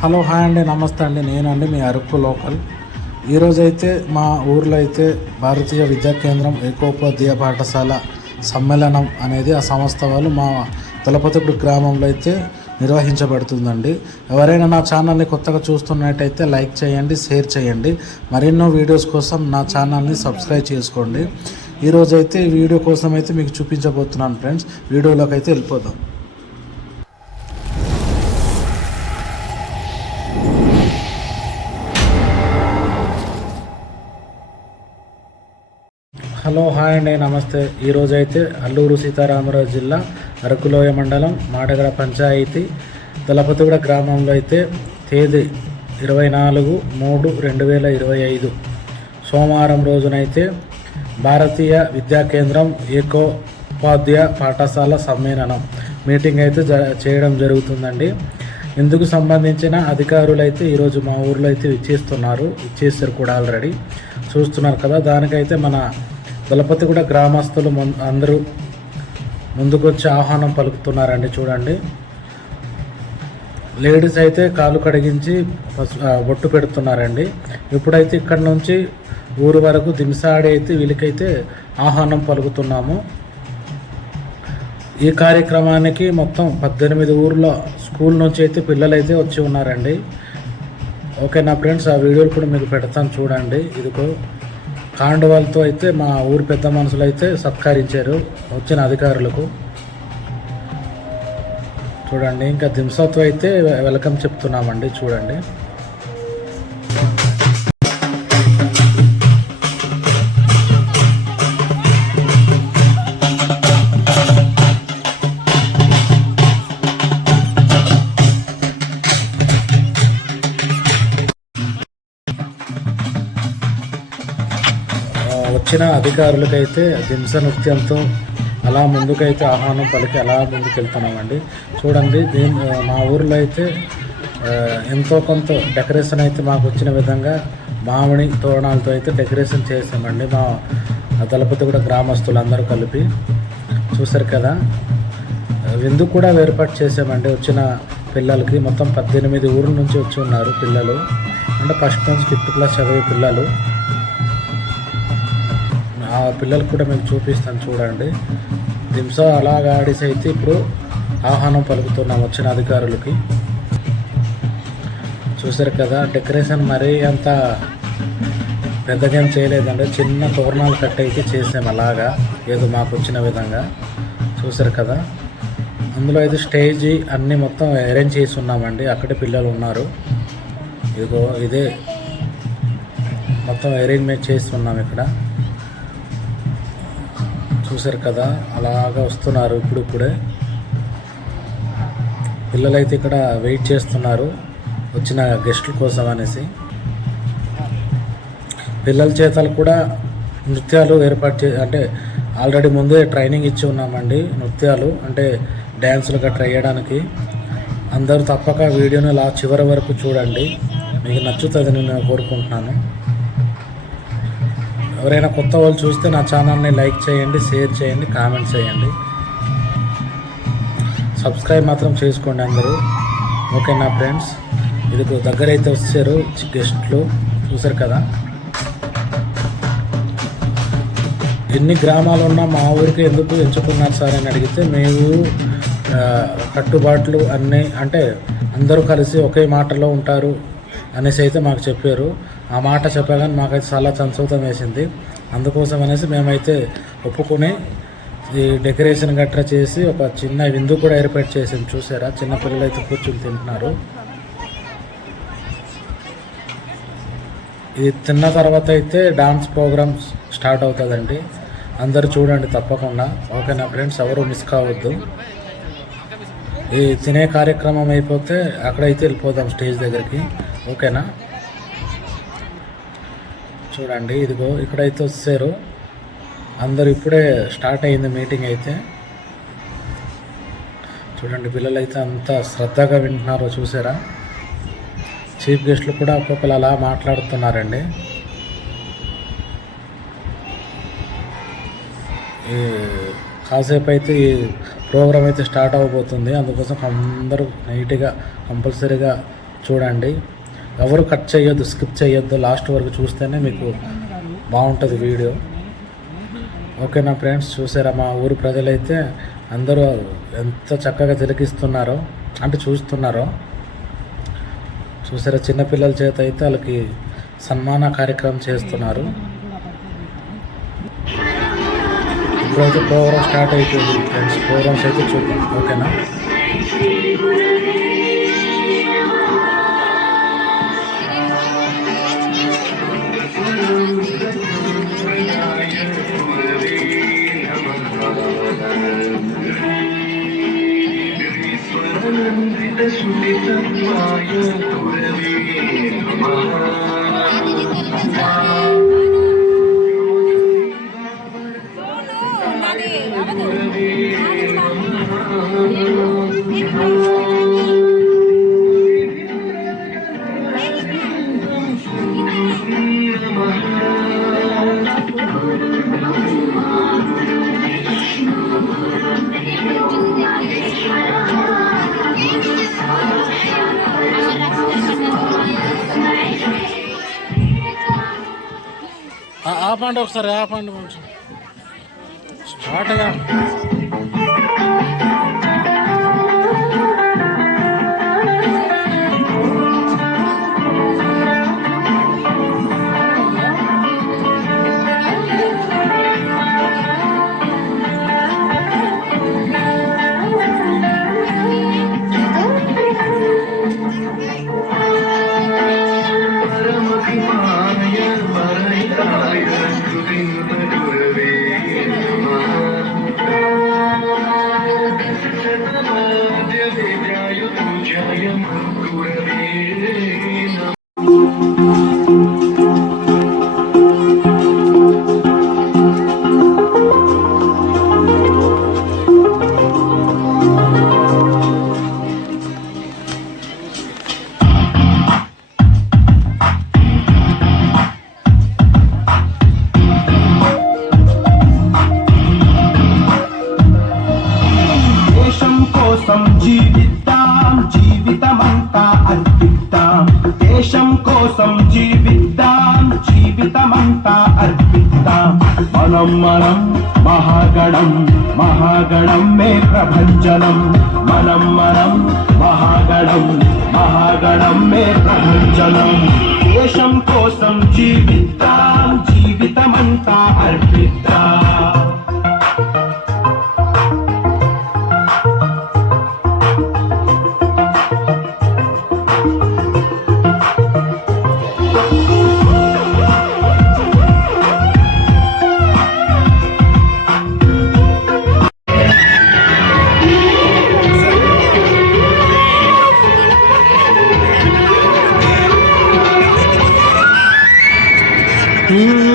Hello hi అండి నమస్తే అండి. నేనండి మీ అరకు లోకల్. ఈరోజైతే మా ఊర్లో అయితే భారతీయ విద్యా కేంద్రం ఏకోపాధ్యాయ పాఠశాల సమ్మేళనం అనేది ఆ సంస్థ వాళ్ళు మా తలపతిపుడు గ్రామంలో అయితే నిర్వహించబడుతుందండి. ఎవరైనా నా ఛానల్ని కొత్తగా చూస్తున్నట్టయితే లైక్ చేయండి షేర్ చేయండి. మరెన్నో వీడియోస్ కోసం నా ఛానల్ని సబ్స్క్రైబ్ చేసుకోండి. ఈరోజైతే వీడియో కోసం అయితే మీకు చూపించబోతున్నాను ఫ్రెండ్స్. వీడియోలోకి అయితే వెళ్ళిపోదాం. హలో హాయ్ అండి నమస్తే. ఈరోజు అయితే అల్లూరు సీతారామరాజు జిల్లా అరకులోయ మండలం మాడగడ పంచాయతీ దళపతిగూడ గ్రామంలో అయితే తేదీ ఇరవై నాలుగు మూడు రెండు వేల ఇరవై ఐదు సోమవారం రోజునైతే భారతీయ విద్యా కేంద్రం ఏకోపాధ్యాయ పాఠశాల సమ్మేళనం మీటింగ్ అయితే జ చేయడం జరుగుతుందండి. ఇందుకు సంబంధించిన అధికారులు అయితే ఈరోజు మా ఊర్లో అయితే ఇచ్చేస్తున్నారు ఇచ్చేస్తారు కూడా ఆల్రెడీ. చూస్తున్నారు కదా దానికైతే మన దళపతిగూడ కూడా గ్రామస్తులు అందరూ ముందుకొచ్చి ఆహ్వానం పలుకుతున్నారండి చూడండి. లేడీస్ అయితే కాలు కడిగించి బొట్టు పెడుతున్నారండి. ఇప్పుడైతే ఇక్కడ నుంచి ఊరు వరకు దింసాడి అయితే వీళ్ళకైతే ఆహ్వానం పలుకుతున్నాము. ఈ కార్యక్రమానికి మొత్తం పద్దెనిమిది ఊర్లో స్కూల్ నుంచి అయితే పిల్లలు అయితే వచ్చి ఉన్నారండి. ఓకే నా ఫ్రెండ్స్? ఆ వీడియోలు కూడా మీకు పెడతాను చూడండి. ఇదిగో. కాండవాలతో అయితే మా ఊరు పెద్ద మనుషులు అయితే సత్కరించారు వచ్చిన అధికారులకు. చూడండి ఇంకా దింసత్వం అయితే వెల్కమ్ చెప్తున్నామండి చూడండి. వచ్చిన అధికారులకైతే దింస నృత్యంతో అలా ముందుకైతే ఆహ్వానం పలికి అలా ముందుకు వెళ్తున్నామండి చూడండి దీని మా ఊర్లో అయితే ఎంతో కొంత డెకరేషన్ అయితే మాకు వచ్చిన విధంగా మామిడి తోరణాలతో అయితే డెకరేషన్ చేసామండి. మా దళపతి కూడా గ్రామస్తులందరూ కలిపి చూసారు కదా. విందు కూడా ఏర్పాటు చేసామండి. వచ్చిన పిల్లలకి మొత్తం పద్దెనిమిది ఊర్ల నుంచి వచ్చి ఉన్నారు పిల్లలు. అంటే ఫస్ట్ నుంచి ఫిఫ్త్ క్లాస్ చదివే పిల్లలు. ఆ పిల్లలకు కూడా మేము చూపిస్తాను చూడండి. దింస అలాగ ఆడేసి అయితే ఇప్పుడు ఆహ్వానం పలుకుతున్నాం వచ్చిన అధికారులకి. చూసారు కదా డెకరేషన్ మరీ అంత పెద్దగా ఏం చేయలేదండి. చిన్న తోరణాలు కట్ అయితే చేసాం అలాగా ఏదో మాకు వచ్చిన విధంగా. చూసారు కదా అందులో అయితే స్టేజీ అన్నీ మొత్తం అరేంజ్ చేసి ఉన్నామండి. అక్కడే పిల్లలు ఉన్నారు. ఇదిగో ఇదే మొత్తం అరేంజ్మెంట్ చేస్తున్నాం ఇక్కడ. చూశారు కదా అలాగా వస్తున్నారు ఇప్పుడు ఇప్పుడే. పిల్లలైతే ఇక్కడ వెయిట్ చేస్తున్నారు వచ్చిన గెస్టుల కోసం అనేసి. పిల్లల చేతలు కూడా నృత్యాలు ఏర్పాటు చే అంటే ఆల్రెడీ ముందే ట్రైనింగ్ ఇచ్చి ఉన్నామండి నృత్యాలు అంటే డ్యాన్సులు గట్రా చేయడానికి. అందరూ తప్పక వీడియోని లా చివరి వరకు చూడండి. మీకు నచ్చుతుందని నేను కోరుకుంటున్నాను. ఎవరైనా కొత్త వాళ్ళు చూస్తే నా ఛానల్ని లైక్ చేయండి షేర్ చేయండి కామెంట్ చేయండి. సబ్స్క్రైబ్ మాత్రం చేసుకోండి అందరూ. ఓకే నా ఫ్రెండ్స్ ఇది దగ్గర అయితే వచ్చారు గెస్ట్లు చూసారు కదా? ఎన్ని గ్రామాలు ఉన్నా మా ఊరికి ఎందుకు ఎంచుకున్నారు సార్ అని అడిగితే మేము కట్టుబాట్లు అన్నీ అంటే అందరూ కలిసి ఒకే మాటలో ఉంటారు అనేసి అయితే మాకు చెప్పారు. ఆ మాట చెప్పగానే మాకైతే చాలా సంతోషం వేసింది. అందుకోసం అనేసి మేమైతే ఒప్పుకొని ఈ డెకరేషన్ గట్రా చేసి ఒక చిన్న విందు కూడా ఏర్పాటు చేసాం. చూసారా? చిన్న పిల్లలు అయితే కూర్చుని తింటున్నారు. ఇది తిన్న తర్వాత అయితే డాన్స్ ప్రోగ్రామ్స్ స్టార్ట్ అవుతుందండి. అందరు చూడండి తప్పకుండా. ఓకేనా ఫ్రెండ్స్? ఎవరు మిస్ కావద్దు. ఈ తినే కార్యక్రమం అయిపోతే అక్కడైతే వెళ్ళిపోదాం స్టేజ్ దగ్గరికి. ఓకేనా? చూడండి ఇదిగో ఇక్కడైతే వచ్చారు అందరు ఇప్పుడే స్టార్ట్ అయింది మీటింగ్ అయితే. చూడండి పిల్లలు అయితే అంత శ్రద్ధగా వింటున్నారో చూసారా? చీఫ్ గెస్ట్లు కూడా ఒక్కొక్కరు అలా మాట్లాడుతున్నారండి. ఈ కాసేపు అయితే ఈ ప్రోగ్రామ్ అయితే స్టార్ట్ అవ్వబోతుంది అందుకోసం అందరూ నీట్గా కంపల్సరీగా చూడండి. ఎవరు కట్ చేయొద్దు స్కిప్ చేయొద్దు లాస్ట్ వరకు చూస్తేనే మీకు బాగుంటుంది వీడియో. ఓకే నా ఫ్రెండ్స్ చూసారా మా ఊరు ప్రజలైతే అందరూ ఎంత చక్కగా తిలకిస్తున్నారో అంటే చూస్తున్నారో. చూసారా చిన్నపిల్లల చేత అయితే వాళ్ళకి సన్మాన కార్యక్రమం చేస్తున్నారు. ఇప్పుడైతే ప్రోగ్రామ్ స్టార్ట్ అయిపోయింది ఫ్రెండ్స్. ప్రోగ్రామ్స్ అయితే చూద్దాం. ఓకేనా? that you. need to try ఆపండి ఒకసారి ఆపండి కొంచెం. స్టార్ట్ అయ్యా దేశం కోసం జీవిద్దాం జీవితమంతా అర్పిద్దాం. మనం మనం మహాగణం మహాగణం మే ప్రభంజనం. మనం మనం మహాగణం మహాగణం మే ప్రభంజనం. దేశం కోసం జీవిద్దాం జీవితమంతా అర్పిద్దాం. Hmm.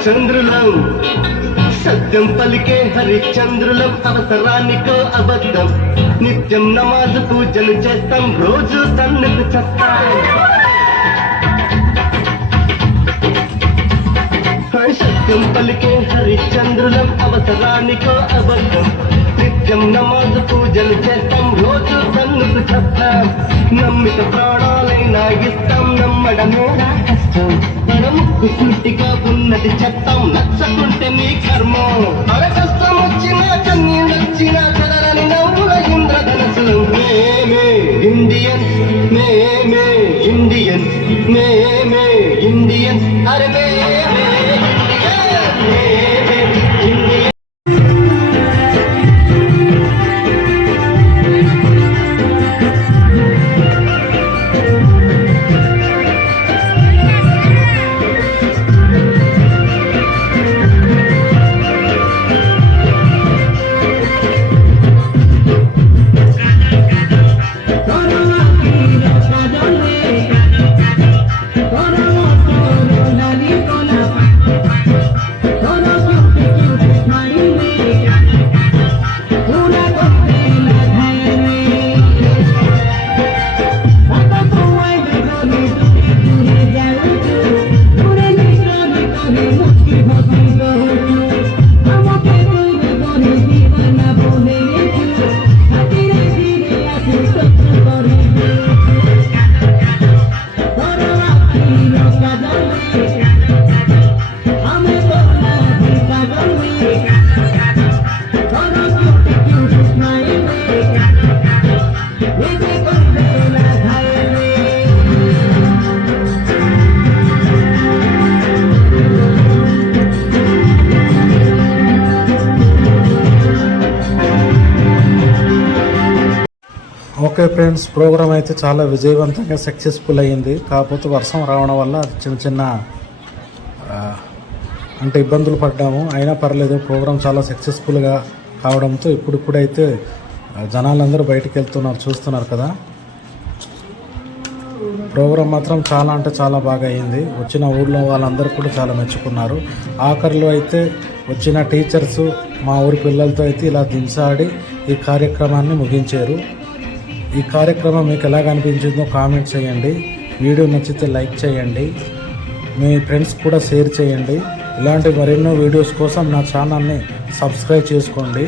హరిచంద్రులం సత్యం పలికే హరిచంద్రులం అవసరానికో అబద్ధం. నిత్యం నమాజు పూజలు చేస్తాం రోజు తన్నుకు చెప్తాం సత్యం పలికే హరిచంద్రులం అవసరానికో అబద్ధం. నిత్యం నమాజు పూజలు చేస్తాం రోజు తన్నుకు చెప్తాం నమ్మిత ప్రాణాలైనా ఇస్తాం నమ్మడమే కష్టం. మనం ఉన్నది చెప్తాం నచ్చకుంటే నీ కర్మం. అర వచ్చిన వచ్చినా కన్నీళ్ళు చదరని నవ్వుల ఇంద్రధనసులు మేమే ఇండియన్ మేమే ఇండియన్ మేమే ఇండియన్ అరే ఓకే ఫ్రెండ్స్ ప్రోగ్రామ్ అయితే చాలా విజయవంతంగా సక్సెస్ఫుల్ అయ్యింది. కాకపోతే వర్షం రావడం వల్ల చిన్న చిన్న అంటే ఇబ్బందులు పడ్డాము. అయినా పర్లేదు ప్రోగ్రామ్ చాలా సక్సెస్ఫుల్గా కావడంతో ఇప్పుడిప్పుడైతే జనాలందరూ బయటకు వెళ్తున్నారు చూస్తున్నారు కదా. ప్రోగ్రాం మాత్రం చాలా అంటే చాలా బాగా అయింది వచ్చిన ఊళ్ళో వాళ్ళందరూ కూడా చాలా మెచ్చుకున్నారు. ఆఖరిలో అయితే వచ్చిన టీచర్స్ మా ఊరి పిల్లలతో అయితే ఇలా దించాడి ఈ కార్యక్రమాన్ని ముగించారు. ఈ కార్యక్రమం మీకు ఎలాగ అనిపించిందో కామెంట్ చేయండి. వీడియో నచ్చితే లైక్ చేయండి. మీ ఫ్రెండ్స్ కూడా షేర్ చేయండి. ఇలాంటి మరెన్నో వీడియోస్ కోసం నా ఛానల్ని సబ్స్క్రైబ్ చేసుకోండి.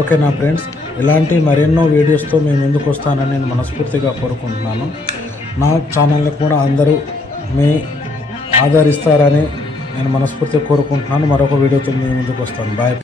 ఓకే నా ఫ్రెండ్స్ ఇలాంటి మరెన్నో వీడియోస్తో మేము ముందుకు వస్తానని నేను మనస్ఫూర్తిగా కోరుకుంటున్నాను. నా ఛానల్ని కూడా అందరూ మీ ఆదరిస్తారని నేను మనస్ఫూర్తిగా కోరుకుంటున్నాను. మరొక వీడియోతో మీ ముందుకు వస్తాను. బాయ్